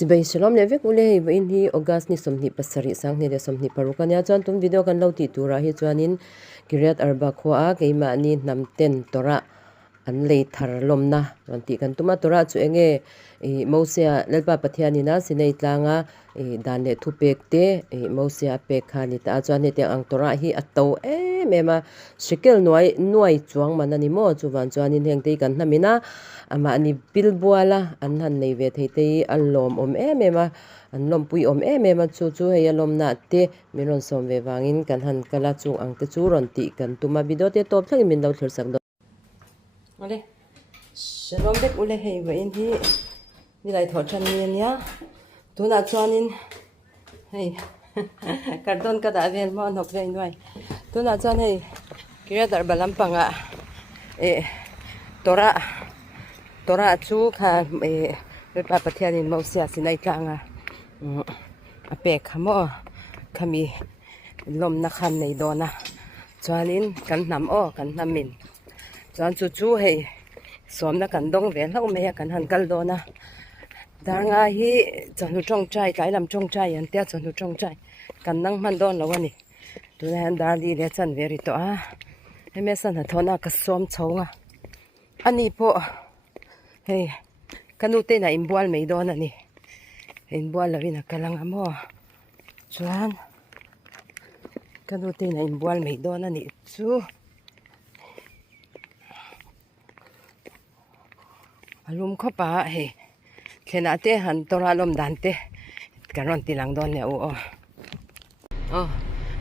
Chibai shalom levek ule hi in hi August ni somni pasari sang ni de somni parukanya chuan tum video kan lo ti tura hi chuanin Kiryat Arba khwa keima ni namten tora an lei thar lomna ranti kan tuma tora chu enge mosia lalpa pathiani na sinei tlanga dan le thupek te mosia pekha ni ta chuan ni te ang tora hi atto mema shikel nuai chuang manani mo chuwan chuanin hengtei kan namina ama ni bilbuala an han nei ve theitei allom mema an lom pui mema chu he lom na te miron som ve wangin kan han kala chu ang te chu ron ti kan tuma video te top thang min lo thur sak do ale shalom bek ule hei wa in hi ni lai thor than ni nya tuna chuanin hei kardon ka da vel mo nok ve noi tuna chuan hei kira dar balam panga tora chu kha pa pathianin mosia sinai tlanga ape khamo khami lom na khan nei dona chuanin kan nam kan namin chuan chu hei somna kan dong ve hlau me kan han kal dona darnga hi chanu tong chai kai lam tong chai an tia chanu tong chai kan nang man don lo ani tuna han dar li le chan veri to a emesan ha thona ka som chonga ani po hei kanute na imbual mei don ani imbual lawina kalanga mo chuan kanute na imbual mei don ani chu alum khopa he khena te han tora lom dan te karon tilang don ne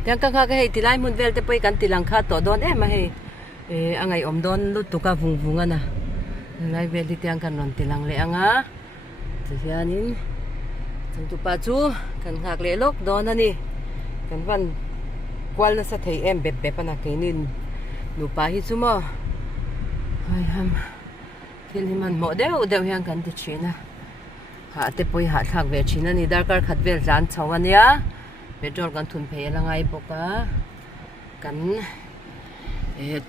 yang ka he tilai mun vel te poi kan tilang kha to don ma he angai om don lu tuka vungvunga na lai vel ti ang kan ron tilang le anga chianin chung tu pa chu kan ngak le lok don ani kan van kwal na sa thei be pa na keinin nu pa hi chu mo ai ham til himan mo deu hian kan ti china ha te poi ha thak ve china ni darkar khat vel ran chawania petrol kan thun phei langai boka kan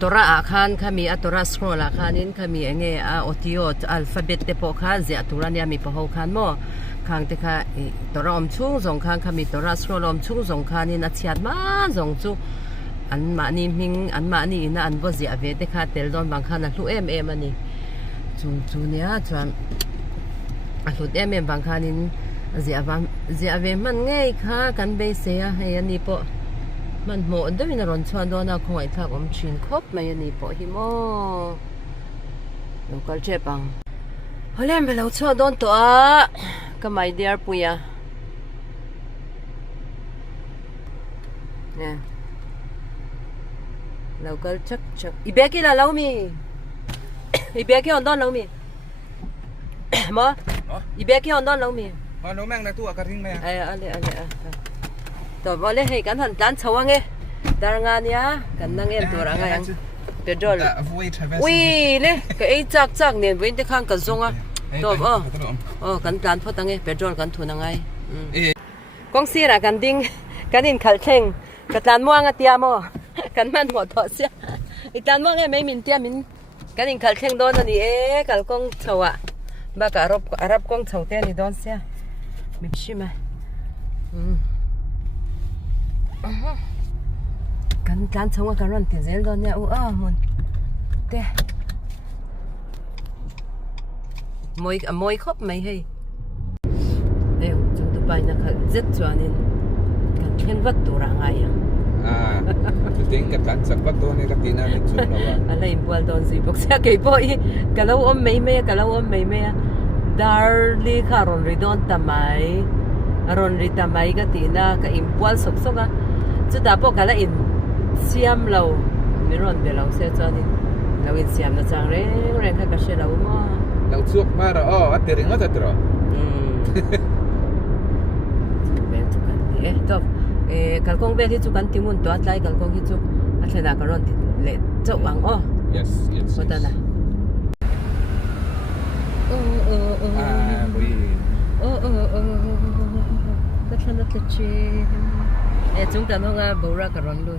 tora a khan khami a tora scroll a khanin khami enge a otiot alphabet te po kha ze aturania mi po ho khan mo khang te kha tora om chung zong khan khami tora scroll om chung zong khanin a chiat ma zong chu an ma ni ming an ma ni na an bo zia ve te kha tel don bang khan a hlu ani chu nia chuan a hlut bang khanin zia ve man ngei kha kan be se a he ani po man mo dawin ron chuan dona khoi thak om thin khop mai ani po hi mo local che pang holem belo chuan don to a kamai dear puya nè local chắc ibeki la lau mi ibeki on don lau mi mo ibeki on don lau mi mà nấu mang là tu ở cái riêng mày ale to vole hei kan han tan chawange darnga nia kan nang em tura nga yang petrol ui le ka ei chak nen buin te khang ka zonga to kan plan photange petrol kan thuna ngai kong sira kan ding kan in khal theng ka tlan muang atia mo kan man mo tho sia i tlan muang e mai min tia min kan in khal theng don ani kal kong chawa ba ka arab kong chawte ni don sia mi shima kan chonga karon ti zel don ya mun te moi khop mai hei chung tu pai na kha zet chuanin kan thlen wat tura ngai ya tu ting ka kan sak wat don ni ka tina ni chu lawa ala imbual don zi box ya ke po I kalau om mai dar li kharon ridon tamai aron rita mai ka tina ka imbual sok a chu da po kala in siam lo miron de lo se chani lo in siam na chang reng kha ka she lo mo lau chuak ma ra atering ma tatro ben chu kan to kalkong bel hi chu kan timun to atlai kalkong hi chu athena karon ti le chawang yes kotana oui kathana tleche chung ta nga bora karon lu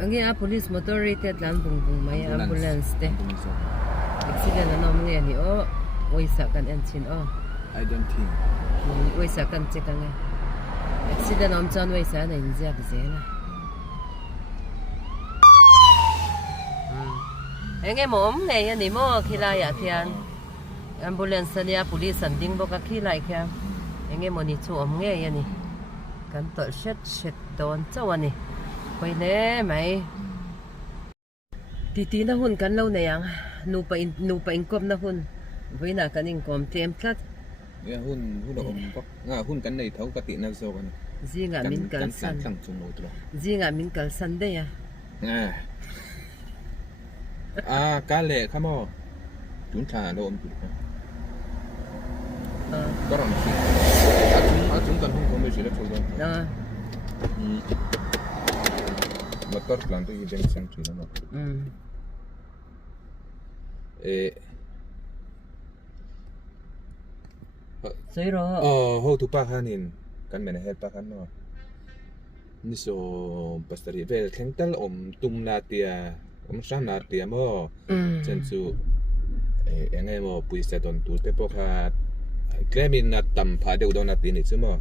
angi a police motor rate lan bung mai ambulance te accident na nom nge ni oi sa kan en chin I don't think. Vì sao cần chỉ cần accident ông John vì sao này ra cái gì là nghe mồm này anh em khi lại à thì ambulance này police sẵn định bốc khi lại kia nghe mồm này chú ông nghe anh cần tổ chết đòn cho anh quay nè mày tí na hun kan lâu này ang nu pa in kom na hun với na kan in kom tem tlat Yeah, hun kok. Hun kan nei thau ka ti na zo kan. gì ngã min kal san sang chung mo tro. gì ngã min kal san đây à Ka le khamo. Chúng ta đâu om tu. Có rong chi. Chúng kan hun ko me jile cho don. Motor plan tu ideng sang chi na. Rồi rồi. Ho tu pa hanin kan mena het pa kan no. Ni so pastari vel thengtal tum na tia san na tia mo. Chen chu engai mo puisa don tu te po kha klemin na tam pha deu don na ti ni chu mo.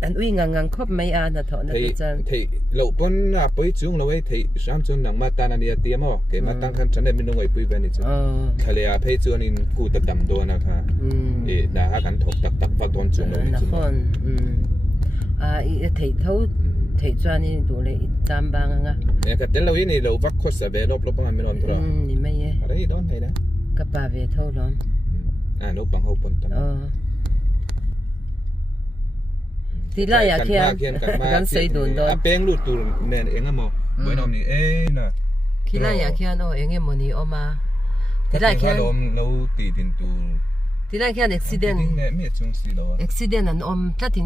Anh uy ngang khop mấy anh là thọ nó bị chân. Thì lậu pon à bơi chung lâu ấy thì sáng chung nắng mát ta nè tiêm mo, cái mát tăng khăn chân này mình đâu ấy bơi về này chứ. Khai lệ bơi chung nên cụ tập đầm đua nè kha. Đã gắn thọc tắc phát đòn chung lâu ấy chứ. Thầy thấu thầy cho nên tụi lại chăm bang ngà. Cái tên lâu ấy này lâu vắt khoát về lốp bằng mình on rồi. Ni mấy ấy. Đấy đó này nè. Các bà về thâu đó. Nộp bằng hộp pon tâm. Thì là ya thiên gan xây đồn đó. Beng lụt tụi nè em mà bữa nào này nè. Khi là ya thiên nó em mà ni oma. Thì là thiên lâu tì tin tụi. Thì là thiên accident. Accident anh tất tin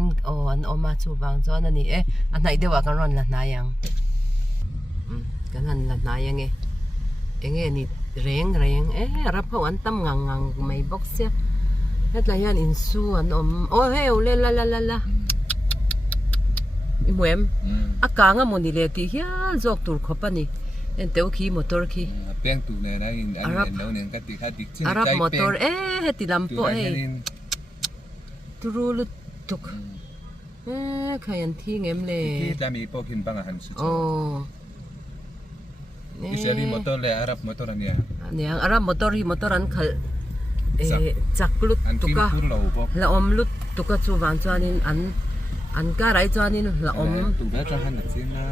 anh oma chú bang cho anh này anh này đều vào con là nayang. Cái anh là nayang nghe ni reng rapเขาอันตั้มงังไม่บอกเสียนั่นแหละยันอินซูอันโอ้เฮ้ยเล่ละอีหมวยอากางอ่ะมันนี่เลยที่เฮียจอกตัวขบปะนี่เอ็นเต้าขี่มอเตอร์ขี่เปียงตัวเนี่ยนะอันแล้วเนี่ยก็ติดชื่อใจ อารับมอเตอร์ติดลำโพงตุรุลุตุกขยันที่เงี้ยเลยที่จะมีโปรคิมปังอาหารสุดโอ้อิสราเอลมอเตอร์เลยอารับมอเตอร์เนี่ยอารับมอเตอร์อันขัดจักลุดตุกะละอมลุดตุกะจูวันจานินอันก็ไรจานินละอมตุกะจะหันเสียงนะ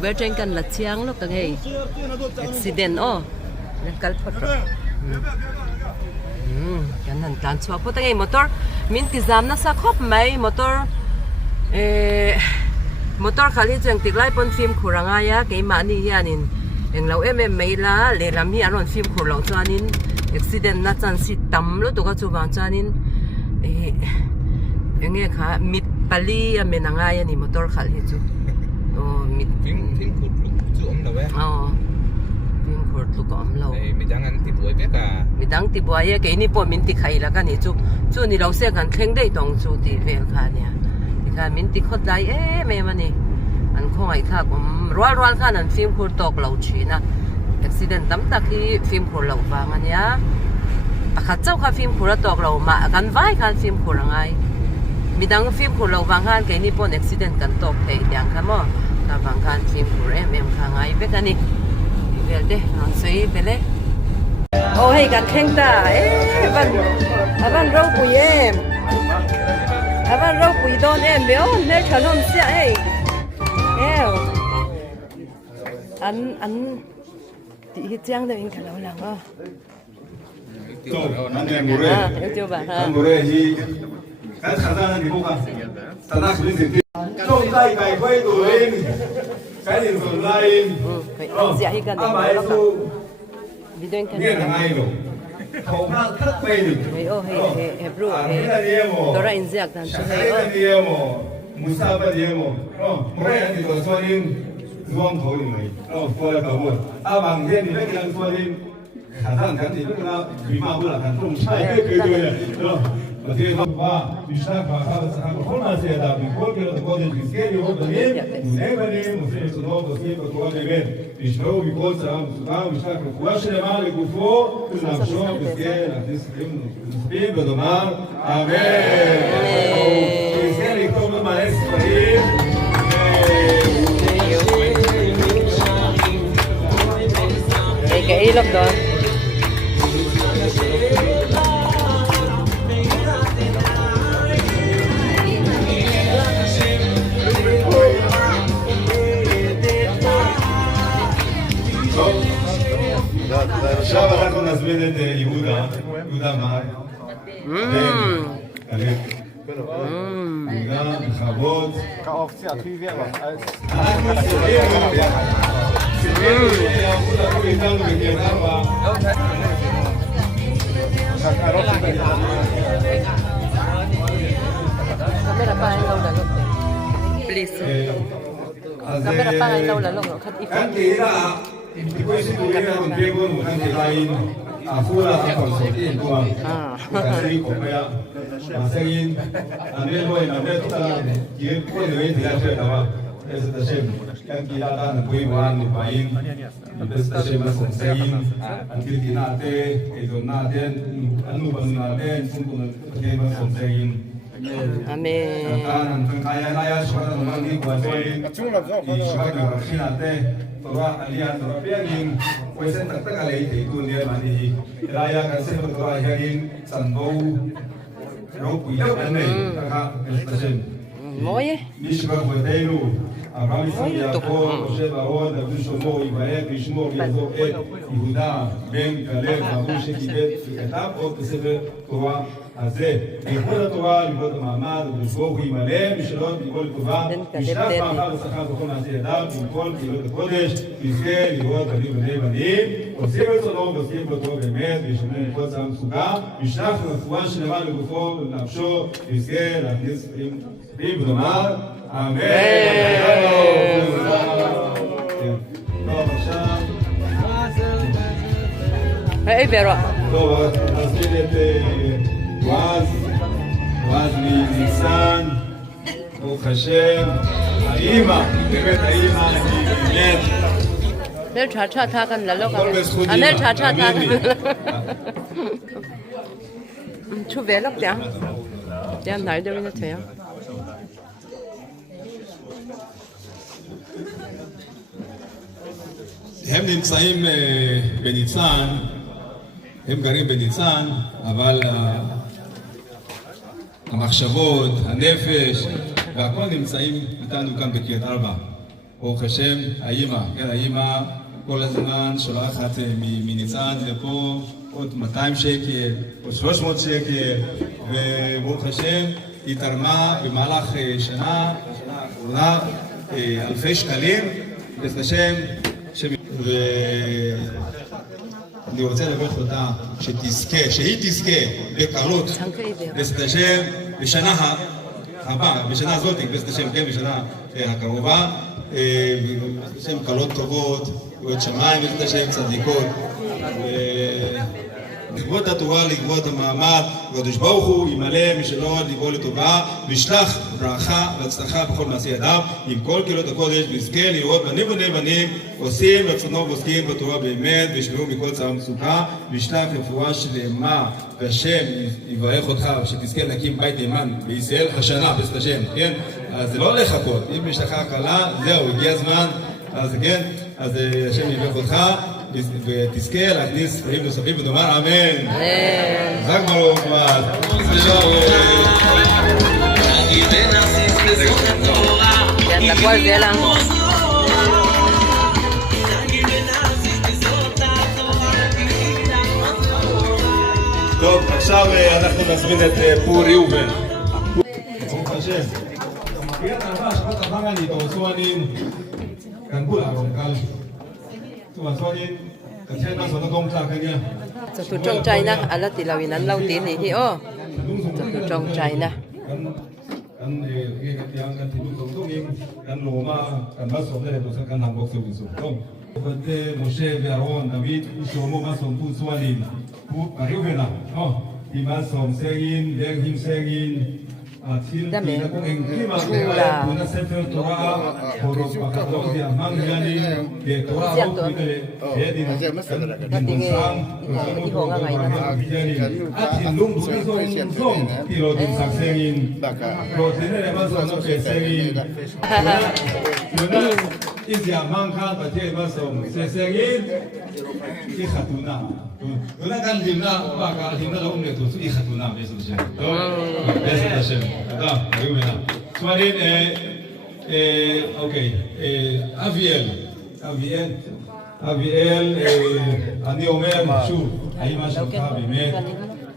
เวรกันละเชียงลูกกันไงอุบิเหตุนั่นกัลพอดกันนั่นการชัวเพราะตั้งไงมอเตอร์มินติจามน่าสักครบไหมมอเตอร์ขาลีจังติดไล่ปนฟิล์มขุรังอายะเกี่ยมานี่ยานินอย่างเราไม่ละเลรำมีอารมณ์ฟิล์มขุเราจานินอุบิเหตุน่าจะสิตำลุตุกะจูบางจานินอย่างเงี้ยค่ะมิดปลีเมนังอายะนี่มอเตอร์ขาลีจูมิดฟิล์มขุดจูอมเราเว้ยฟิล์มขุดลูกอมเรามีดังอันติดบวยเป๊กมีดังติดบวยเกี่ยนี่พอมินติใครละกันนี่จูนี่เราเสียกันเคร่งได้ตรงจูติเวลค่ะเนี่ยที่ค่ะมินติขดได้ไม่มันนี่อันคงไอ้ค่ะผมรัวค่ะนั่นฟิล์มขุดตกเราชีนะอุบิเหตุตั้มตะกี้ฟิล์มขุดเราฟังอันเนี้ยข้าเจ้าค่ะฟิล์มขุดตกเรามากันไว้ค่ะฟิล์มขุดไงมีดังฟิล์มขุดเราฟังค่ะเกี่ยนี่พออุบิเหตุกันตกแต่ยังค่ะมั้งแต่บางการฟิล์มขุดค่ะไงเวกันนี่เดี๋ยวเดี๋ยวนอนสวยไปเลยโอ้ให้กันแข่งตาบ้านเราปุยบ้านเราปุยโดนเดี๋ยวเนี่ยขนมเสียอันที่เจียงเดี๋ยวอิงขนมหลังนั่นเองบุเร่นั่นบุเร่ที่การสร้างที่พวกเขาสร้างสุรินทร์ที่ช่วงใกล้ไฟตัวเองใช้ดินส่วนไรอาไปสู่เนี่ยทำไมหนูเขาพลาดทัดไปหนึ่งเฮ้บรูตัวเราอินเสียกันใช่ไหมมุสาบะเดียโมเมื่อไหร่ที่ตัวส่วนนึงรวมเขาอยู่ไหมพอแล้วก็หมดบางเรื่องนี่ไม่กันส่วนนึงขาดท่านกันที่พวกเราบีมาพวกเราท่านต้องใช้ก็คือด้วย ותהיה טובה, משנה ברכה והצלחה בכל מעשי ידיו, מכל קהילות הקודש, ויזכה לראות בנים, ובני בנים, עושים רצונו ועושים בתורה באמת, וישמעו מכל צרה ומצוקה, ומשנה רפואה שלמה לגופו ולנפשו, ויזכה להכניס נוספים ונאמר אמן. ויזכה לכתוב לו מלא ספרים. Cái lắm rồi. עכשיו אנחנו נזמין את יהודה מאי. יהודה, בכבוד. אנחנו שיעמדו איתנו בקריית ארבע. Kamera pa lâu là lúc này. Please. Kamera pa lâu là lúc khách ít. כאן קהילה, עם טיפוי סיפורים הקונטגון ומוכן קהילאים, אפולה הקונסולטים, כלומר, כסי קופיה, מעשרים, אני לא אמנת אותה, כי הם כל דברים תהיה אחרת דבר, בעזרת השם, כאן קהילה נקויים ואן נפעים, בעזרת השם הסונסאים, אנטיל תינעתה, איזונעתן, אנו בנעתן, פונקו נתקיים הסונסאים, Amen. Tangan kaya raya suara mangi kuasain. Suara berarti nanti tua alian tua piangin. Kuasain tak kali itu dia mandi. Raya kasih bertua yakin sanbau. Roh punya mana? Kakak stesen. Moje? Nisbah buatenu. Abraham Yaakov, Moshe Aaron, David Shlomo, Ibrahim, Yishmor, Yaakov, יהודה, בן כלב, אברהם שקיבל וכתב עוד בספר תורה הזה. ללמוד התורה, ללמוד המעמד, ולשבור הוא ימלא משאלות ללמוד לטובה, משלח מעבר ושכר בכל מעשי ידיו, עם כל קהילות הקודש, ויזכה לראות בנים ובני בנים, עושים רצונו ועושים בתורה באמת, וישמעו מכל צרה ומצוקה, משלח רפואה שלמה לגופו ולנפשו, ויזכה להכניס ספרים ונאמר אמן. טוב, עכשיו Hey, Vero. טוב, נזמין את בועז מניסן, ברוך השם, האימא, באמת האימא, היא באמת, Nếu cha thaกันlà lúc הכל בזכות à nếu אימא, cha tha תאמין לי. chú về lúc tiếng tiếng nói đâu như thế הם נמצאים בניצן, הם גרים בניצן, אבל המחשבות, הנפש, והכל נמצאים איתנו כאן בקריית ארבע. ברוך השם, האימא, כן, האימא כל הזמן שולחת מניצן לפה עוד 200 שקל, עוד 300 שקל, וברוך השם, היא תרמה במהלך שנה האחרונה אלפי שקלים, בעזרת השם, ואני רוצה לברך אותה שהיא תזכה בקלות, בעזרת השם, בשנה הבאה, בשנה הזאת, בעזרת השם, כן, בשנה הקרובה, בעזרת השם, קלות טובות, ועוד שמיים, בעזרת השם, צדיקות, לכבוד התורה, לכבוד המעמד, והקדוש ברוך הוא ימלא משלו ליבו לטובה, וישלח ברכה והצלחה בכל מעשי ידיו, עם כל קהילות הקודש, ויזכה לראות בנים ובני בנים, עושים רצונו ועוסקים בתורה באמת, וישמעו מכל צרה ומצוקה, וישלח רפואה שלמה, והשם יברך אותך, שתזכה להקים בית נאמן בישראל השנה, בעזרת השם, כן? אז זה לא לחכות, אם יש לך הקלה, זהו, הגיע הזמן, אז כן, אז השם יברך אותך, ותזכה להכניס ספרים נוספים ונאמר אמן. חג ברוך ואז. יאללה כל זה טוב, עכשיו אנחנו נזמין את פור יובל. ברוך השם. קריאת ארבע, שבת הבנגנית, או סואנים, כאן בולה, רונקל. Suan cần xem nó nó công trạng cái nhá. Cho tụi trong trái na, à là tỷ lệ nắn lâu tiền thì ô. Cho tụi trong trái na. Kan cái yang kan tidur tunggu ing kan Roma kan masuk dari dosa kan hambok sebusu. Tom. Pada Moshe, Aaron, David, Shlomo masuk tu suanin. Bu kariu bela. Oh, הימאסום סגין, דגים סגין, דמה. שולה. ספר תורה, הורות פחדות, מנגני, תורה רוק איזה המנחה בתהיה מסום, ססגין, היא חתונה. אולי כאן דימנה, דימנה לא אומרת, היא חתונה בעזרת השם. טוב? בעזרת השם. תודה, היו מנה. שמעלין, אוקיי, אביאל, אני אומר שוב, האמא שלך באמת,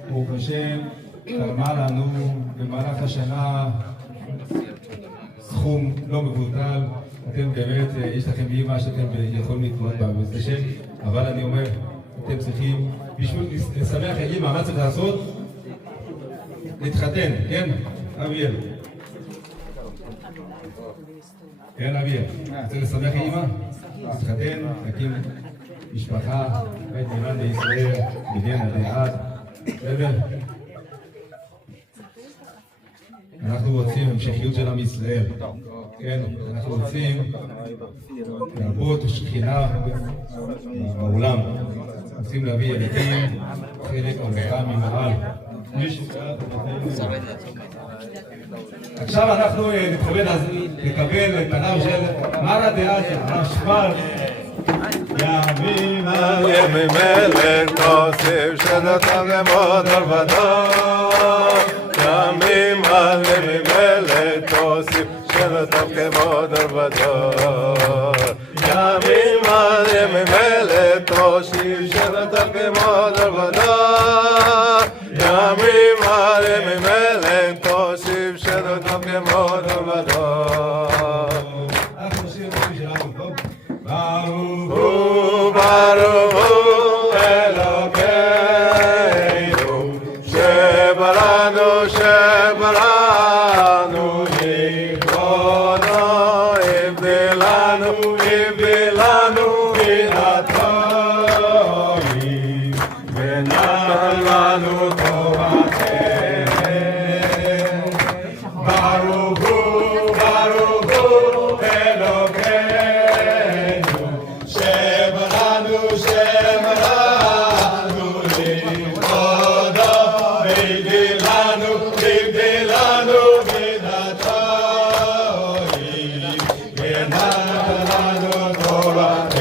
ברוך השם, תרמה לנו במהלך השנה סכום לא מבוטל. אתם באמת, יש לכם אימא שאתם יכולים להתמודד בה, בעזרת השם, אבל אני אומר, אתם צריכים, בשביל לשמח את אימא, מה צריך לעשות? להתחתן, כן? אביאל. כן, אביאל. רוצה לשמח את אימא? להתחתן, להקים משפחה, בית נאמן בישראל, בניין הדעת. בסדר? אנחנו רוצים המשכיות של עם ישראל. כן, אנחנו רוצים להרבות שכינה בעולם. רוצים להביא ילדים, חלק הולכה ממעל. עכשיו אנחנו נתכבד לקבל את הרב של מרא דאתרא, הרב שוורץ. ימים מלך תוסיף שנתן למודר ודור. ימים מלך תוסיף שנתן כמודר ודור. ימים מלך תוסיף שנתן כמודר ודור. ימים מלך תוסיף שנתן כמודר ודור. ברוך הוא אלוקינו שברנו לכבודו הבדלנו מן הטועים ונתן לנו תורתנו. ברוך הוא אלוקינו שברנו לכבודו הבדלנו מן הטועים ונתן לנו תורתנו.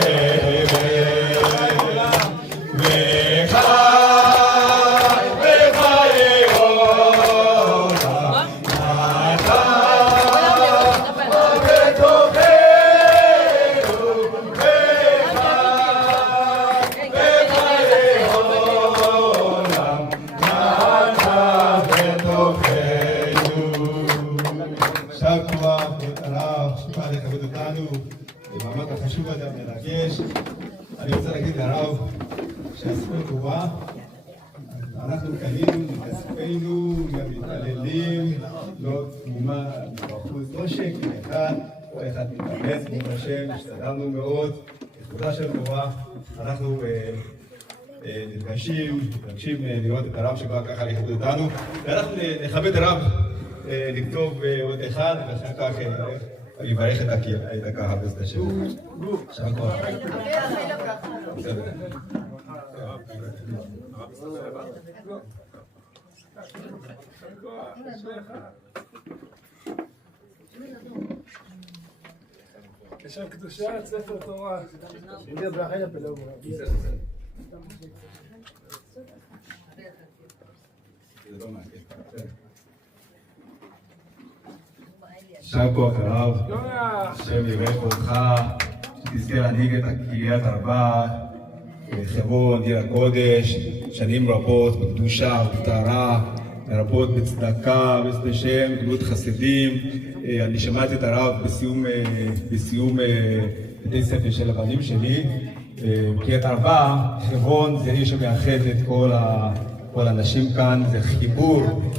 וחיי עולם נתן עכשיו כבר הרב שבא לכבד אותנו במעמד החשוב הזה המרגש. אני רוצה להגיד לרב שהספר תורה אנחנו קנינו מכספנו, גם מתעללים, לא תרומה מבחוץ, לא שקל אחד, כל אחד מתאמץ, ברוך השם, השתדלנו מאוד. לכבודה של תורה אנחנו נפגשים לראות את הרב שבא ככה לכבד אותנו, ואנחנו נכבד הרב לכתוב עוד אחד, ואחר כך לברך את הקהל בעזרת השם. עכשיו כבר. בשם קדושת ספר תורה. יישר כוח הרב, השם יברך אותך, שתזכה להנהיג את קריית ארבע, חברון, עיר הקודש, שנים רבות בקדושה ובטהרה, רבות בצדקה, בעזרת השם, גדלות חסידים. אני שמעתי את הרב בסיום בתי ספר של הבנים שלי. קריית ארבע, חברון זה עיר שמאחד את כל האנשים כאן, זה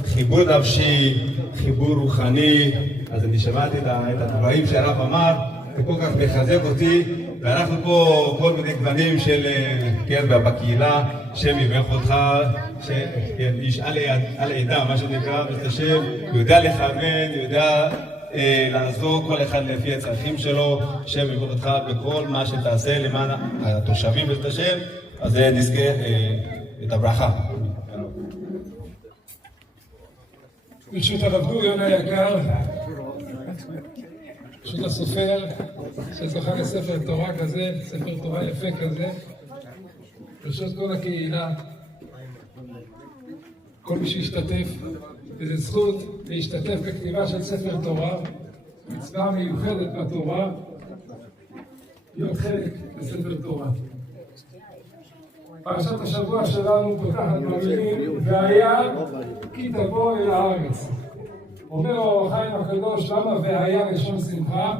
חיבור נפשי, חיבור רוחני. אז אני שמעתי את הדברים שהרב אמר, וכל כך מחזק אותי ואנחנו פה כל מיני גוונים של, כן, בקהילה, שם יברך אותך, איש על העדה, מה שנקרא, השם, יודע לכוון, יודע לעזור כל אחד לפי הצרכים שלו, שם יברך אותך בכל מה שתעשה למען התושבים ואת השם, אז נזכה את הברכה. ברשות הרב גוריון היקר, ברשות הסופר שזוכה לספר תורה כזה, ספר תורה יפה כזה, ברשות כל הקהילה, כל מי שהשתתף, וזו זכות להשתתף בכתיבה של ספר תורה, מצווה מיוחדת בתורה, להיות חלק בספר תורה. פרשת השבוע שלנו פותחת במילים, והיה כי תבוא אל הארץ. אומר אור החיים הקדוש, למה והיה לשון שמחה?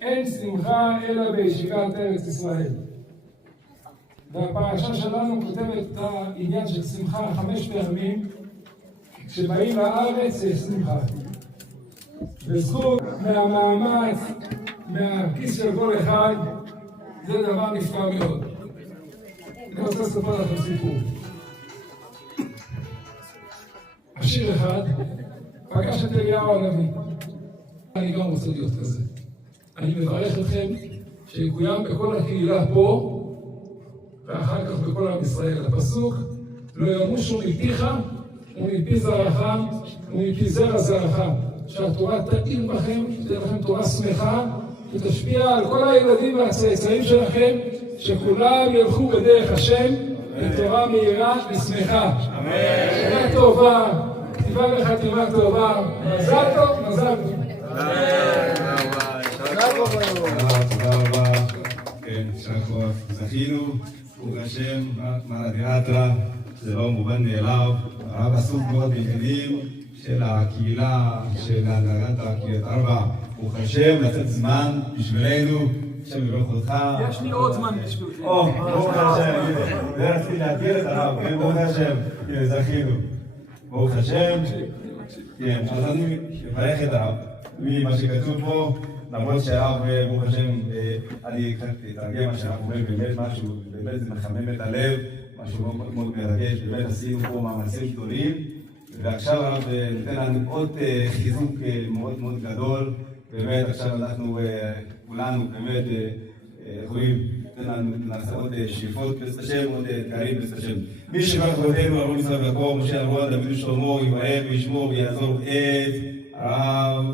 אין שמחה אלא בישיבת ארץ ישראל. והפרשה שלנו כותבת את העניין של שמחה 5 פעמים, כשבאים לארץ יש שמחה. וזכות מהמאמץ, מהכיס של כל אחד, זה דבר נפלא מאוד. אני רוצה לספר לכם סיפור. עשיר אחד פגש את אליהו הנביא. אני גם רוצה להיות כזה. אני מברך אתכם שיקוים בכל הקהילה פה ואחר כך בכל עם ישראל. הפסוק, לא ימושו מפיך ומפי זרעך ומפי זרע זרעך. שהתורה תאיר בכם, שתהיה לכם תורה שמחה ותשפיע על כל הילדים והצאצאים שלכם, שכולם ילכו בדרך השם בתורה מהירה ושמחה. אמן. שנה טובה, כתיבה וחתימה טובה. מזל טוב, מזל טוב. תודה רבה. כן, שאנחנו זכינו, ברוך השם, מרדיאטרה, זה לא מובן מאליו. הרב עסוק מאוד בעניינים של הקהילה, של הנהגת הקהילת ארבע. ברוך השם, לתת זמן בשבילנו. השם יברך אותך. יש לי עוד זמן בשבילכם. ברוך השם, רציתי להכיר את הרב, כן, ברוך השם, זכינו. ברוך השם, כן, אז אני מברך את הרב, ממה שכתוב פה, למרות שהרב, ברוך השם, אני קצת אתרגם מה שאנחנו אומרים, באמת משהו, באמת זה מחמם את הלב, משהו מאוד מאוד מרגש, באמת עשינו פה מאמצים גדולים, ועכשיו הרב נותן לנו עוד חיזוק מאוד מאוד גדול, באמת עכשיו אנחנו כולנו באמת יכולים לעשות עוד שאיפות בעזרת השם, עוד אתגרים בעזרת השם. מי שברך בותינו, אברהם יצחק ויעקב, משה אהרון, דוד ושלמה, יבער וישמור ויעזור את הרב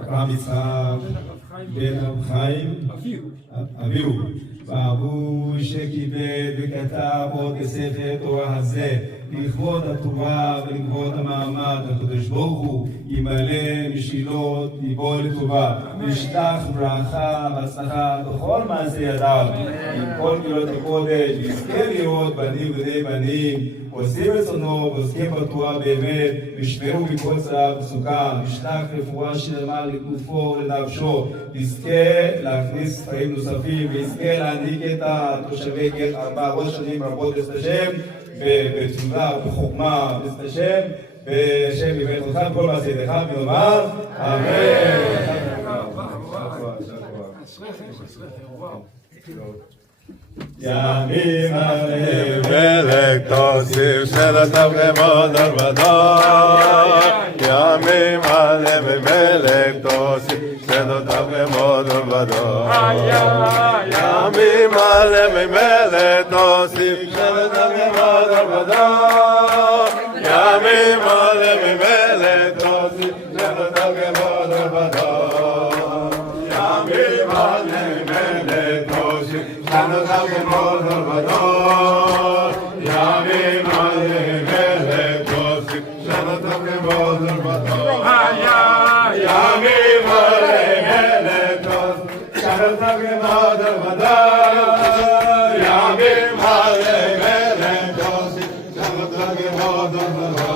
אברהם יצחק בן רב חיים אביהו, ואבו שכיבד וכתב עוד בספר תורה הזה לכבוד הטובה ולכבוד המעמד. הקדוש ברוך הוא ימלא משילות ליבו לטובה, וישלח ברכה והצלחה בכל מעשה ידיו, עם כל מילות הקודש, ויזכה לראות בנים ובני בנים עושים רצונו ועוסקים בתורה באמת, וישמרו מכל צער וסוכר, וישלח רפואה שלמה לגופו ולנפשו, ויזכה להכניס חיים נוספים, ויזכה להעניק את התושבי גט 4 שנים רבות בעזרת השם, בתבונה ובחוכמה בעזרת השם, בשם יברך אותך כל מעשה ידיך ונאמר אמן. ימים עליהם מלך תוסיף שלטם כמוד ארבדור, ימים עליהם מלך תוסיף שלטם כמוד ארבדור, ימים עליהם מלך תוסיף שלטם כמוד ארבדור, ימים עליהם מלך תוסיף שלטם כמוד ארבדור, ימים עליהם מלך תוסיף שלטם כמוד ארבדור, ימים עליהם מלך תוסיף שלטם כמוד ארבדור, ימים עליהם מלך תוסיף שלטם כמוד ארבדור, ימים עליהם מלך תוסיף שלטם כמוד ארבדור.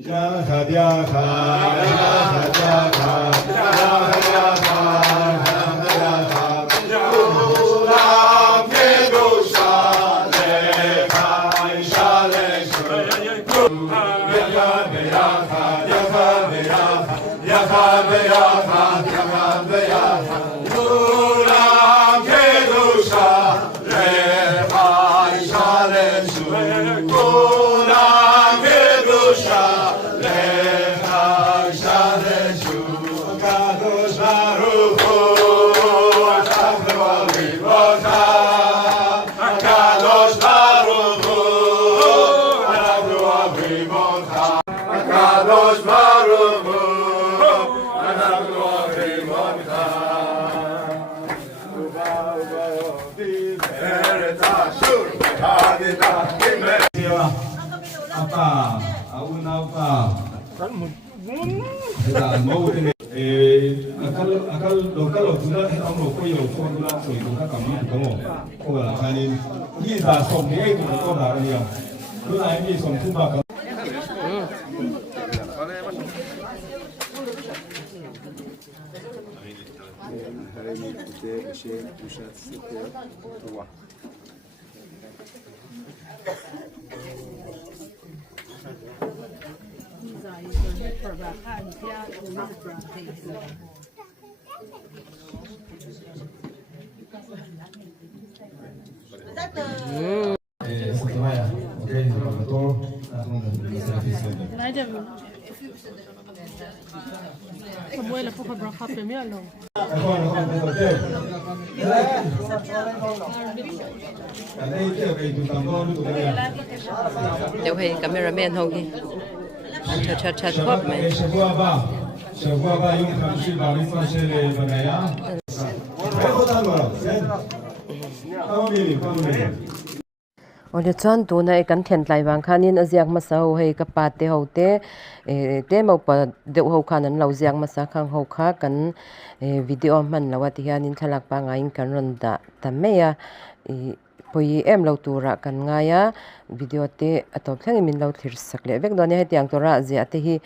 יחד יחד יחד יחד יחד יחד כולם קדושה לך אישה לשם, יחד ביחד יחד ביחד יחד ביחד יחד 샬레 כולם קדושה לך 샬레 הקדוש ברוך הוא אנחנו אוהבים אותך הקדוש ברוך הוא אנחנו אוהבים אותך הקדוש ברוך הוא אנחנו אוהבים אותך ארץ אשור וחדיתה 아빠, 아우나 아빠. 그다 먹을 때 아까 누나 해놓은 거요. 소주랑 소주 다 감이 되고. 그거라 아니 이다 손에 또 나가요. 그 아이미 손투바 setelah oke betul Samuel a pouco bracha premier lo. Đều hay cameraman không đi chặt khóp mày שבוע הבא יום חמישי במצווה של בניה. איך אותנו עליו? כן? כמה מילים. Ôi chọn tụ này cắn thiền lại vàng khan in aziak masao hay cái bát te hậu te mau pa deu hậu khan an lau ziak masa khang hậu kha kan video man lawa ti hian in thalak pa nga in kan ron da tameya poi em lau tura kan nga ya video te atop thlang min lau thir sak le vek don he tiang tora zia te hi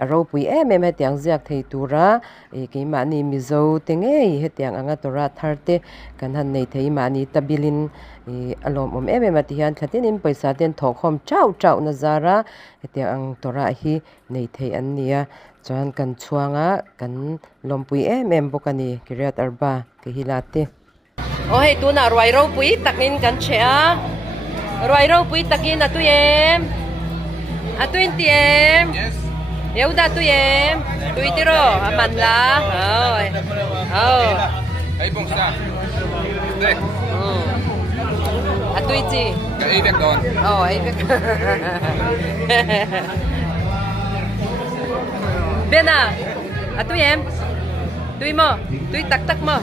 aro pui em he tiang ziak thei tura ke ma ni mizo te nge he tiang anga tora thar te kan han nei thei ma ni tabilin alom em ati hian thlatin in paisa ten thok khom chau na zara he tiang ang tora hi nei thei an nia chuan kan chuanga kan lompui em bokani kiriat arba ke hilate ôi tu na roi rau pui takin kan chea roi rau pui takin atu em atu inti em yes eu da tu em tu itiro aman la ôi Ay bong sa. Dek. atu iti Ka ibek don. ai bek bena atu em tui mo tui tak mo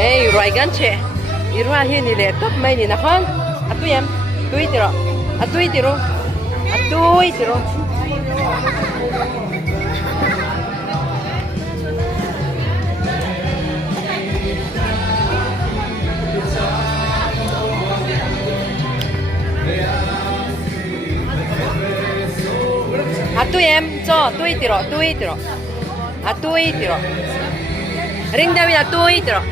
Hey, roi ganche. Irwa hi ni le top mai ni na khon. Atuyem. Tuitiro. Atuitiro. Atuitiro. Atuyem. So, tuitiro. Atuitiro. Ring dawi atuitiro.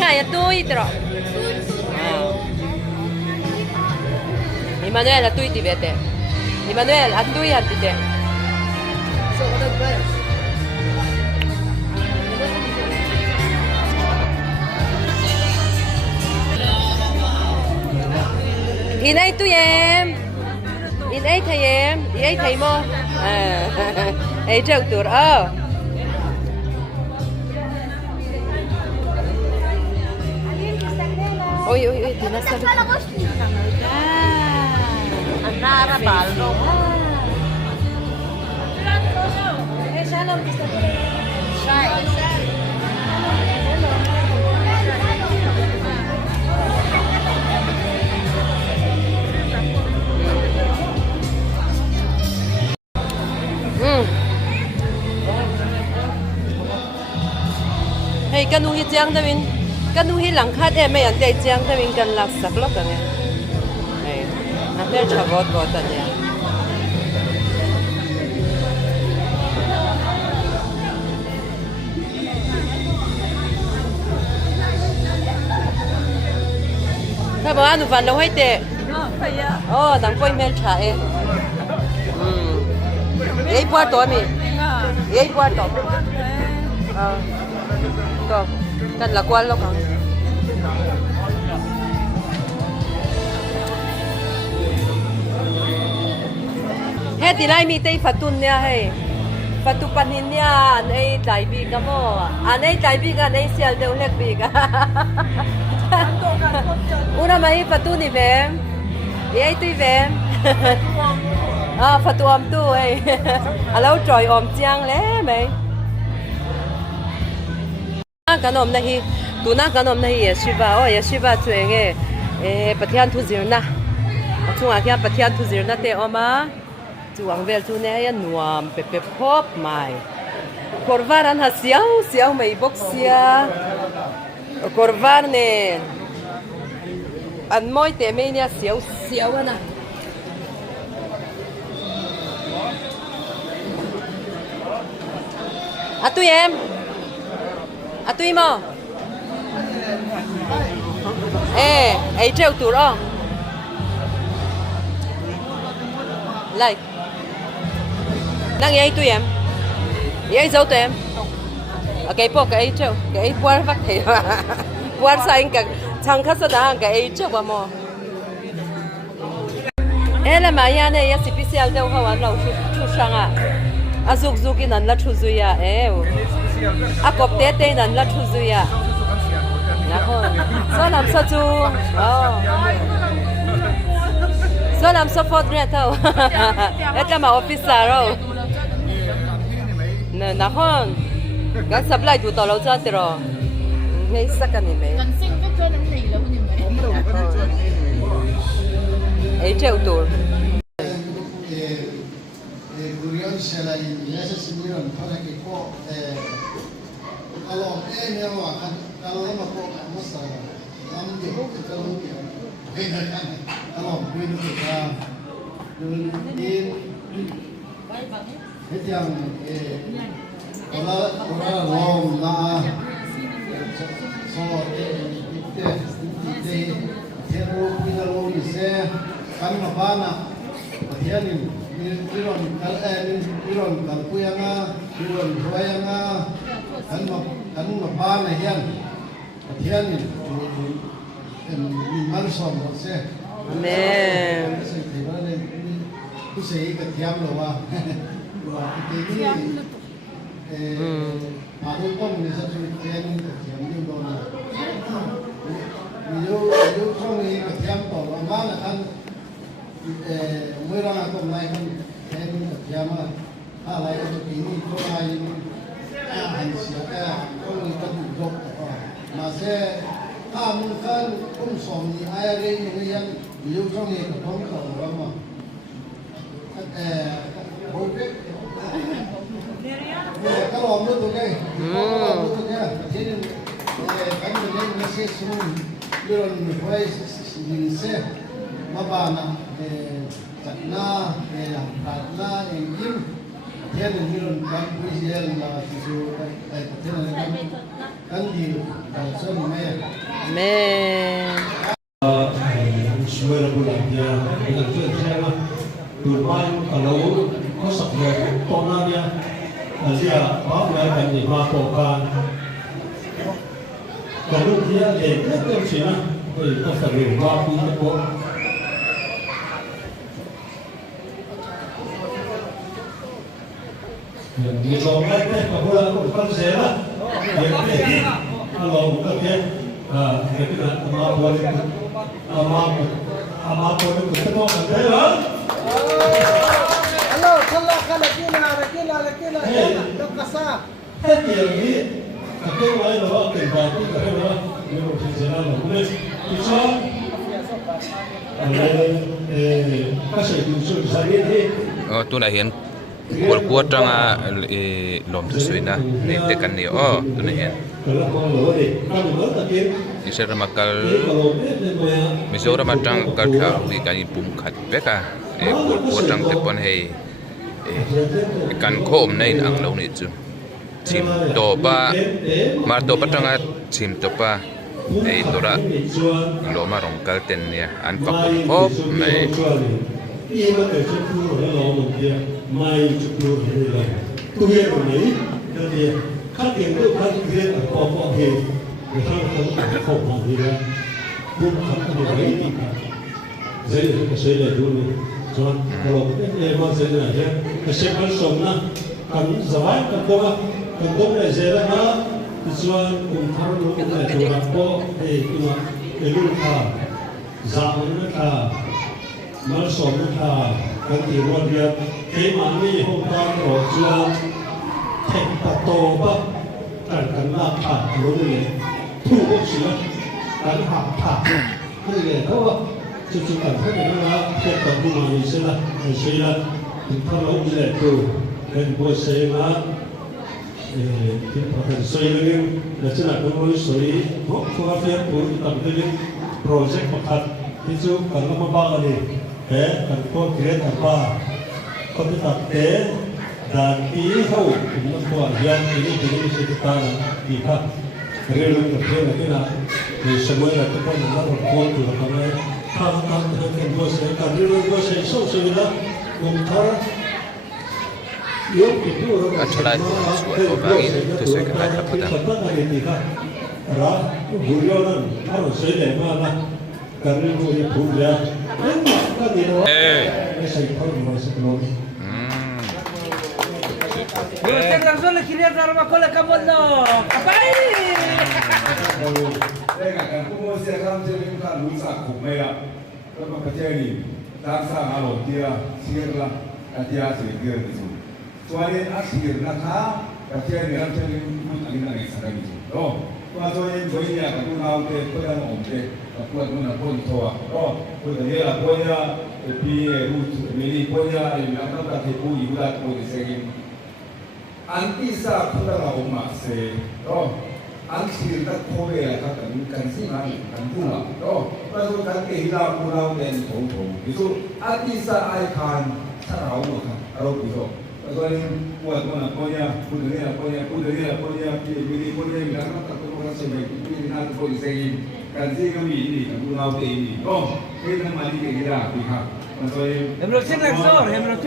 Kai tui tro. Emanuel a tui ti vete. Emanuel a tui antite. Inai tu em. Inai thầy em, inai thầy mo. Ấy trâu tur Oi, tinasal. Andara baldo. Shalom. Hey, kanu hi chiang da min kanu hi lang khat em mai an dei chiang da min kan lak sak lok ka nge hey Mel chavot vot ania. Các bạn ăn đâu hết tệ. Đang quay Mel cha e. Ei qua tối mi. Ei qua tối. Có. Cần là quan lắm không? Hết thì lại mi tây phát tuần nha hay. Phát tu panin nha, anh ấy đại bi cả mo. Anh ấy đại bi cả, anh ấy sial đều hết bi cả. Una mai phát tu ni về. Ei tui về. Phát tu om tu ấy. Alo trời om chiang lẽ mày. Cái nôm này, tu na cái nôm này yeshiva chuyện cái, Pathian thu zir na, chúng anh em Pathian thu zir na te oma, chúng anh về tu này anh nuam pepe pop mai, korvar anh ha siau mai boxia, korvar ne, anh moi te mai nia siau anh à. À tụi em. À tui mo. Ấy treo tủ đó. Lại. Nang ấy tui em. Ấy dấu tụi em. Cái bộ cái ấy treo, cái ấy quan phát thì. Quan sai cái chẳng khát sao cái ấy treo qua mo. Là mà ya này ya special đâu không anh lâu chú sang à. Azuk cái nan la chú zuya cọp tê nan la chú zuya. Sao làm sao chú? Sao làm sao phốt ra đâu? এটা mà officer rồi. Nè, nahon. Các supply tụ tàu lâu cho tê rồi. Ngay sắc cái này. Cần sinh các cho nắm này là Ấy treo tủ. Curiosa la iglesia se miran para que along ene wa kalau lama kok masa nam de ho ke kalau ke kan along bin kita dun in hetiang ora lom na so te hero pinalo ni se kan mabana hianin iron kalpuyanga iron huayanga kan ba na hian hianin min marsom se Amen. ku sei ka thiam lo wa ke ni adu kom ni sa chu thiam ka thiam ni do na yo chong ni ka thiam to ma na kan mới ra công này không em nhà mà lại cái gì chỗ này hành sự có người ta đủ dụng mà sẽ muốn cái công sống thì ai đây những cái nhiều trong này có không có lắm mà bố biết cái lòng nữa tụi cái thế nên cái mình nó sẽ xuống rồi mình phải mình sẽ mà bà na na na engim thiên nhiên kan puisiel là sự thiên nhiên kan di sơn mẹ Amen. Semua orang punya dengan tu saya tuan kalau kau sakit tona dia dia apa yang ni melakukan kalau dia lepas tu sih kau sering waktu itu Di lomba itu kalau aku bukan saya, jadi kalau bukan dia, kita ama boleh ketemu kan dia. Hello, kala kila, dokasa. Tapi yang ini, kalau lain orang terbaik, kalau orang yang profesional, boleh bisa. Kasih tu saya ni. Tu là hiện của trong lom tu suy na này để cần nhiều tu này hiện isera makal misora matang kal kha ri kan pum khat beka ko tang te pon hei kan khom nei ang lo ni chu chim to pa mar to patanga chim to pa ei tora lo ma rong kal ten nia an pa hop mai đi mà để chụp phim rồi nó một kia mai chụp phim rồi là tu viện của mấy cái gì khác tiền đâu khác tiền ở bỏ thì người ta không không làm gì đâu buôn khắp cái đấy thì giấy là cái giấy là đúng rồi cho kalau cái mà giấy là cái giấy vẫn sống na cần giỏi cần tốt là giấy là nó cho cùng tháo luôn là chủ đặt bỏ thì mà cái luôn là giảm nó là mà sống là cái gì luôn vậy cái mà mình hôm qua rồi cho thành bắt đầu bắt cần là phạt luôn rồi thu hút sự cần phạt cái gì đó chứ cần phải là cái cần của mình sẽ là thao luyện để tu cần bồi dưỡng mà thì phải xây dựng là chỉ là cái mối suy học phương pháp của tập luyện project một hạt thì chú cần là một bao nhiêu cần có create apa có cái tập tế dan ý hậu cũng là của dân ini sẽ kita thì khác cái lúc tập tế là cái nào thì semua là cái con nó là con của nó này tham cái bữa sẽ cần lúc bữa sẽ sâu sâu đó cùng thở yếu cái thứ đó Atlai suatu bagi tu saya kena dapat. Ra beliau kan harus saya mana karena dia punya saya tahu masa sebelum Cek langsung le kiri ke rumah kau le kamu no. Apa ini? Saya akan kumur saya kan jadi kan rusak kumera. Kalau kerja ni, tak sah kalau dia sihirlah dia sihir itu. Soalnya asyik nak kerja ni kan jadi pun agak agak sakit itu. Oh, kalau soalnya boleh ya kalau kau tu kau yang omde, kau tu nak pun tua. Oh, kau dia lah kau ya, tapi mili kau ya, nak tak tipu ibu dah kau disegin. Anti sa pun dah umat se, oh, anti tak kau ya kan sih kan pula. Oh, kalau kan kehilangan pulau dan tong. Itu anti sa ikan sarau kan, sarau itu. Soalnya buat mana punya, punya, pilih punya, jangan tak perlu rasa baik, pilih nak boleh segi, kan sih kami ini, pulau ini, oh, kita mandi kita pihak, soalnya. Hemrosin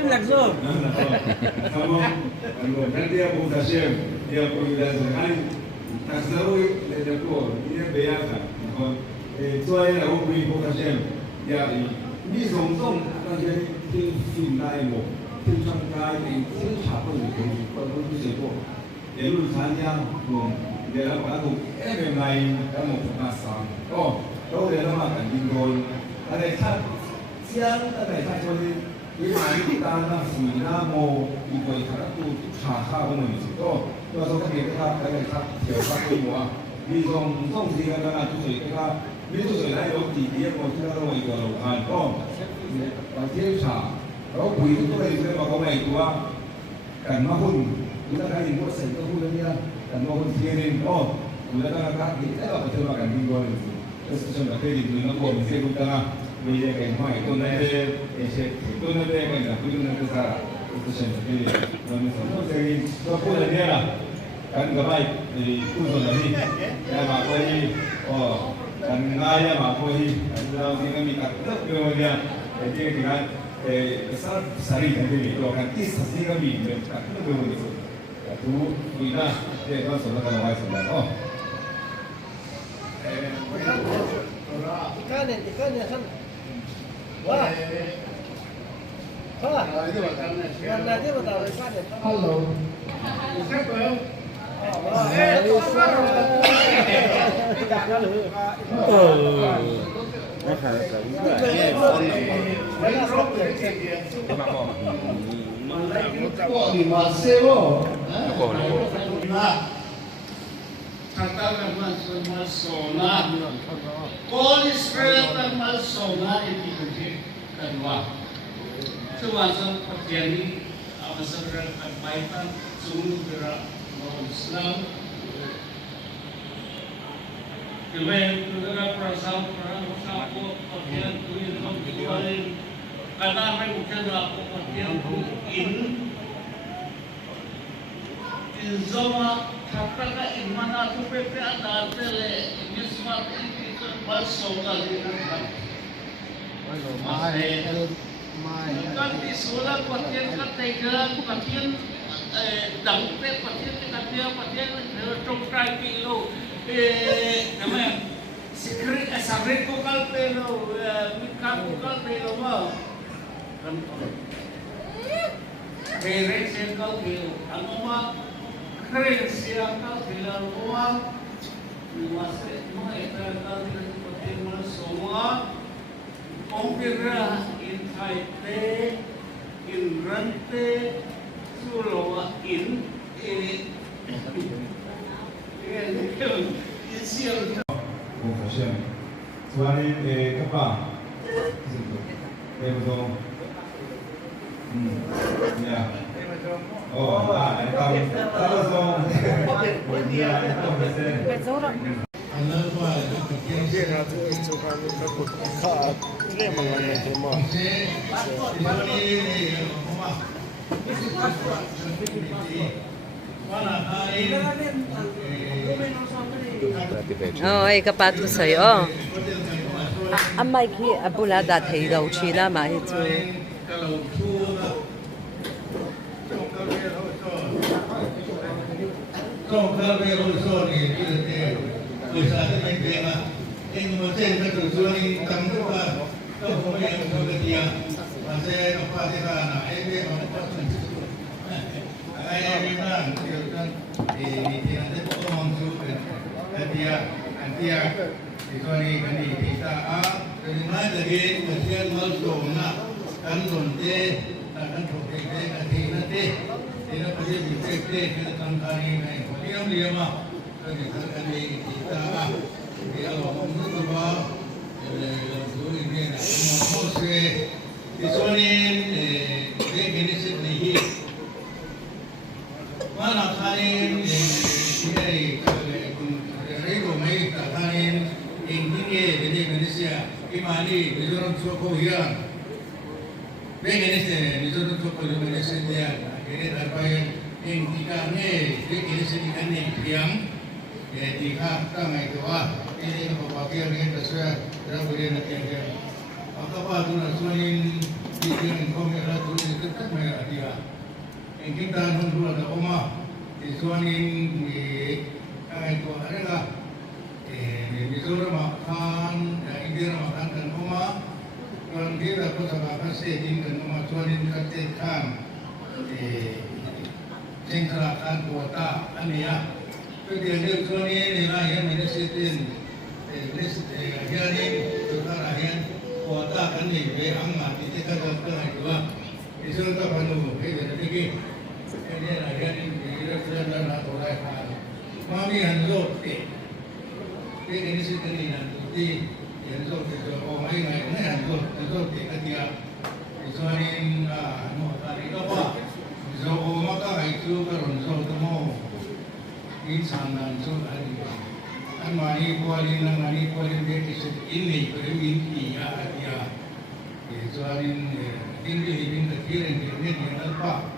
langsung. Kamu, nanti aku kasih, dia punya dasar, tak selalu dia keluar, dia beyakan, soalnya aku beri kasih, ya ini song kan jadi film lain mo. 天上街定經查都唔到，都食過。你路產業同你諗下同 MMA 有冇同壓散？哦，都你諗下人見過，我哋出將我哋出咗啲啲買啲單啦、船啦、冇見過其他都查下咁樣事。哦，因為所以佢哋睇嚟睇條法規模啊，你從唔通時間啦，做水啦，你做水咧有自己一個其他都係個路線。哦，或者查。Kalau begitu tu dari saya bawa itu kan mahun kita kan import saya tu pun dia kan mahun sini oh kita kan kaki kita tak betul makan minggu ni terus kita nak pergi tu nak buat mesti kita boleh kan mai tu nanti tu nanti kan nak pergi nanti saya itu saya pergi nanti semua saya tu pun dia lah kan gabai itu tu nanti ya mak ni oh kan ngaya mak ni kalau kita minta tu dia jadi kita besar sari dari itu akan kisah sehingga minggu tak kena begitu. Itu kita dia kan sudah kalau mai sudah. Oh. Ikan ya kan. Wah. Wah. Karena dia betul ikan ya. Halo. Holy Spirit ang masona ipinagin kanwa. Suwasan pagkani amasaran at maitan, sumunod na mga Islam. Kemarin tu dengan perasaan aku pakaian tu yang kemarin karena mereka bukan aku pakaian tu in zona katakan in mana tu pepe ada tele ini semua itu pasal lagi kan. Kan di sekolah pakaian kategori pakaian dangpe pakaian kategori pakaian coklat kilo namanya sakrit ko kalpelo mikap ko kalpelo mo kan pere sen kalpelo ano ma kren siya kalpelo mo masre mo eta kalpelo pati mo soa ompira in taite in rante suloa in Bung Hashem. Tuanin kapa. Betul. Ya. Oh, tahu dong. Ya, itu betul. Ay kapat ko sa'yo. Amay ki abulada thay daw chila ma ito. Isoni kani kita dengan lagi kesian malsona kan donte kan toke kati nate ina pasti dicekte kita kani mai diam diam kani kita dia ngomong tu bah tu ini na mose isoni begini sini mana kani ini rego mai kani Intinya di Indonesia, imani Mizoram Soko yang, Indonesia Mizoram Soko Indonesia dia, ini terbaik yang di Indonesia ini yang, di kata itu ini kebahagiaan yang tersuai dalam berian yang, apa tu nasuhin di yang komera tu itu kan mereka dia, yang kita nunggu ada omah, disuanin di itu adalah Mizoram makan, India makan dan rumah, kalau dia dapat sebagai seding dan rumah tuanin katakan, cengkerakan kuota, ania, kemudian tuanin nilai yang menesitin, hari sekarang kuota kan ni, angkat kita dapat dua, itu kita perlu, kita lagi, ini hari ini kita sudah orang, mami hanzot. Ini sih tadi nanti yang so kita orang lain yang so kita dia soalin no tadi apa so maka itu kan so temu insan dan so tadi kan mani kualin dia ini ini ya dia soalin tinggi ini kecil ini apa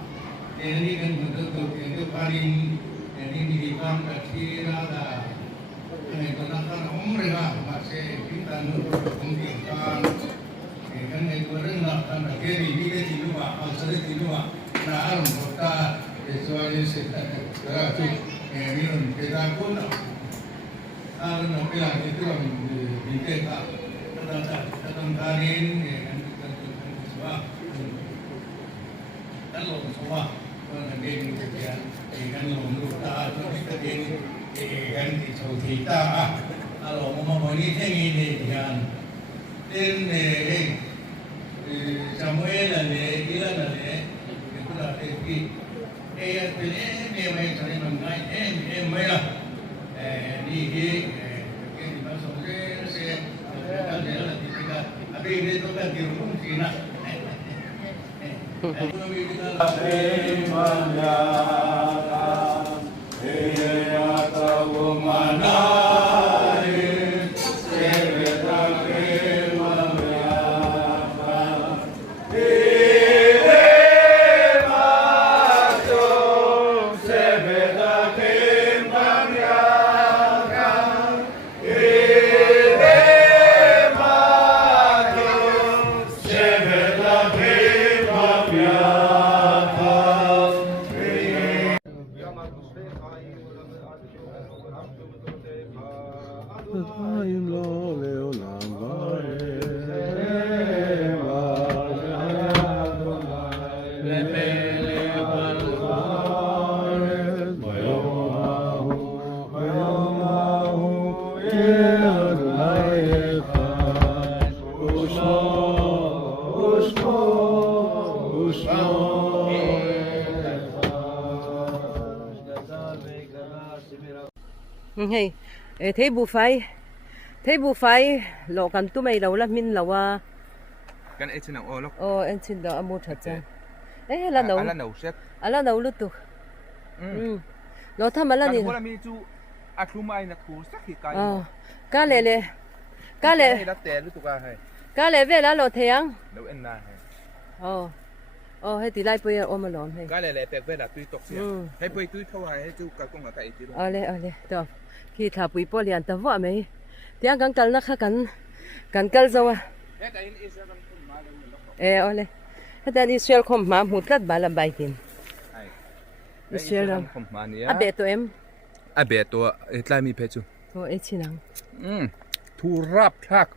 ini kan betul itu paling ini di bang kecil ada Penonton mereka masih kita nurut pembimbingan, kan itu rendah kan kiri dia di luar, asal di luar, nah alam kota sesuai sekarang minum kita pun alam nak itu kita datang karin kan semua semua kan dia kan menurut tak kita kan itu kita kalau mau ini dengan dan Samuel ada Ilan ada itu dah tapi yang ini mai cari mengai mai ni ini masuk saya ada kita tapi ini tu kan di rumah Cina Mana hey thấy bu phai lộ cần tu mày lâu lắm min lâu à Kan e chin ang olok. em xin đó mua thật chứ là nấu Ala no chef. nấu lúc tu nó tham là Kan gì wala mi chu atlumai na khu sak hi kai. cá lệ Da te lu tu ka hai. cá lệ về là lộ thiang Lo en na hai. hay tí lại bây giờ ôm mà lỏm hay Ka le le pek ve la tui tok sia. Hai poi tui thau hai chu ka kong ka kai ti lo. ole đó khi thả bụi bò liền tao vợ mày tiếng cắn cắn nó khác cắn cắn dâu à He ta in is ram kun ma lo. ole dan Israel không mà một cắt bà làm bài tin Ai. Israel làm Kom ma ni. à bé tụi em Abe to etlai mi pe chu. thôi ấy chi năng Thu rap thak.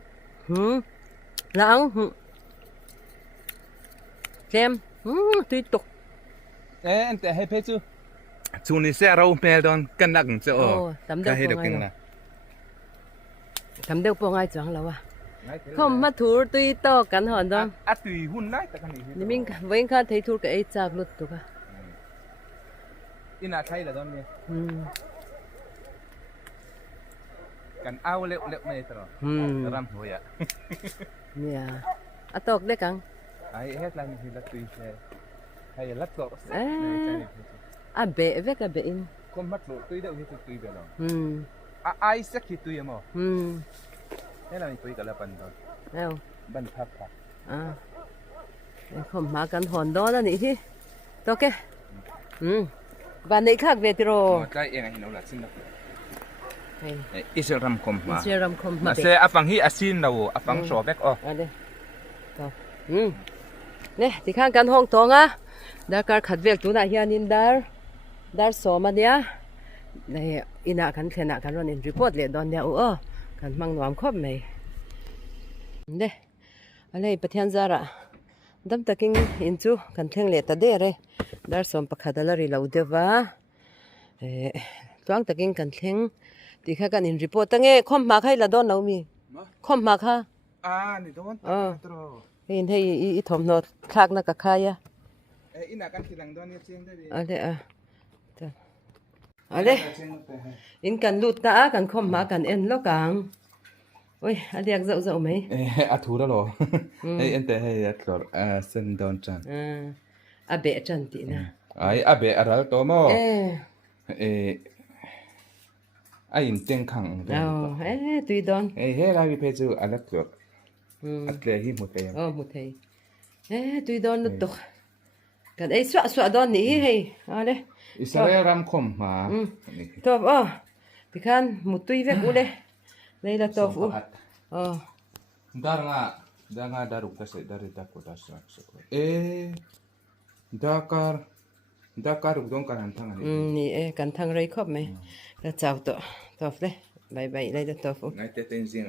lãng kem tùy tục Ente hai pe chu. Chu ni se rau pe don kan nak che o. tắm Ka đâu he po được kinh ngay na. tắm đâu po ngay chẳng lâu à không mà thua tùy to cắn hòn đó A tui hun lai ta kan ni. ni mình với khá thấy thua cái ấy chạc lụt tục à Ina thai la don ni. อืม Kan au le me tro. Ram hoya.เนี่ยอะตอกได้กัง Ai het la mi la tui se. Hai lat ko. อะเบะเวกอะเบะอิน Kom mat lo tui da hi tui be lo. อืม Ai sak hi tui mo. อืม He la mi tui ka la pan don. แล้ว Ban thap thap. ไอ้คนมากันหอนดอแล้วนี่ที่ตอกแกบ้านนี้คักเวทิโร Kai eng hi no la sin la. เฮ้ย Israel kom ma. เชื่อรำคมมา Se apang hi asin lo apang so vek o. อันนี้ต่อเนี่ยที่ข้างกันห้องตองอ่ะดาการขัดเวกตัวน่ะเฮียนินดาร์สอมาเนี่ยเนี่ยอินากันเขนากันวันนี้รีพอร์ตเลยตอนเดียวกันมังนวมครบไหมเนี่ยอะไรประเทศจาระดำตะกิงอินจูกันเท่งเลยตาเดร์เลยดาร์สอมประคาดลารีลาวเดว่าตัวอังตะกิงกันเท่งที่ข้ากันอินรีพอร์ตตั้งเงี้ยคอมมาใครละดอนเรามีคอมมาค่ะ Ni don. Tro. เห็นให้อีถมโนดคักนักกะคายอ่ะ Ina kan silang don ni ching da bi. เอาเลยอินกันลุดตากันคอมมากันเอ็นแล้วกลางโอ้ยอันเรียกเจ้าไหม A thu da lo. Ei ente hai atlor sen don chan. อาเบะจันตินะ Ai abe aral to mo. Ai in teng khang. เอาตุยดอน He la vi pe chu alatlor. Atle hi mo te. มุทัยตุยดอนลุดตกกันไอ้สวะดอนนี่ให้เอาเลย Israel ram kom ma. ตบพี่คันมุตุยเวกูเลยเลยละตบDanga daruk ta se dari ta ko ta sak se. Dakar dong kan hantang ni. นี่กันทางไรครบไหมก็เจ้าตัวตบเลยบายเลยละตบ Ngai te tenzing.